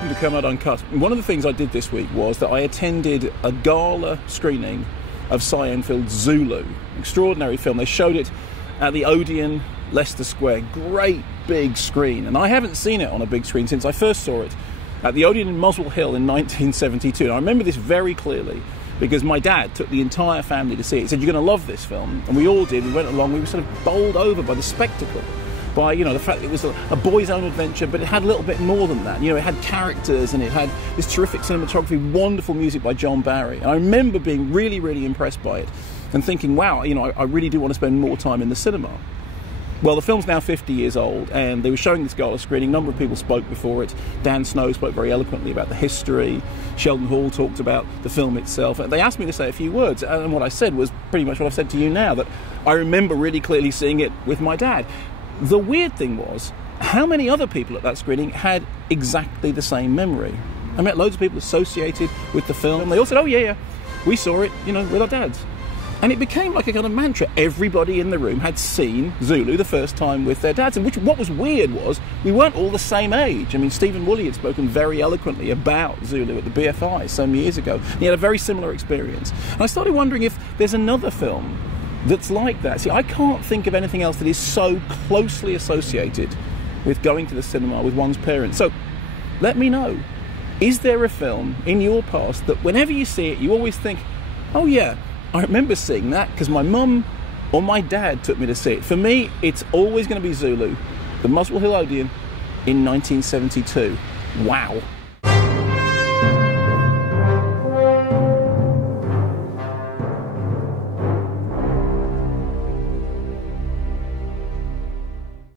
welcome to Kermode Uncut. One of the things I did this week was that I attended a gala screening of Seinfeld's Zulu. Extraordinary film. They showed it at the Odeon, Leicester Square. Great big screen. And I haven't seen it on a big screen since I first saw it at the Odeon in Muswell Hill in 1972. And I remember this very clearly because my dad took the entire family to see it. He said, "You're going to love this film." And we all did. We went along. We were sort of bowled over by the spectacle. By, you know, the fact that it was a boy's own adventure, but it had a little bit more than that. You know, it had characters and it had this terrific cinematography, wonderful music by John Barry. And I remember being really, really impressed by it and thinking, wow, you know, I really do want to spend more time in the cinema. Well, the film's now 50 years old, and they were showing this gala screening. A number of people spoke before it. Dan Snow spoke very eloquently about the history. Sheldon Hall talked about the film itself. And they asked me to say a few words, and what I said was pretty much what I've said to you now, that I remember really clearly seeing it with my dad. The weird thing was, how many other people at that screening had exactly the same memory? I met loads of people associated with the film, and they all said, "Oh yeah, we saw it, you know, with our dads." And it became like a kind of mantra. Everybody in the room had seen Zulu the first time with their dads. And what was weird was, we weren't all the same age. I mean, Stephen Woolley had spoken very eloquently about Zulu at the BFI some years ago. He had a very similar experience. And I started wondering if there's another film that's like that. See, I can't think of anything else that is so closely associated with going to the cinema with one's parents. So, let me know. Is there a film in your past that whenever you see it, you always think, "Oh yeah, I remember seeing that because my mum or my dad took me to see it"? For me, it's always going to be Zulu, the Muswell Hill Odeon in 1972. Wow.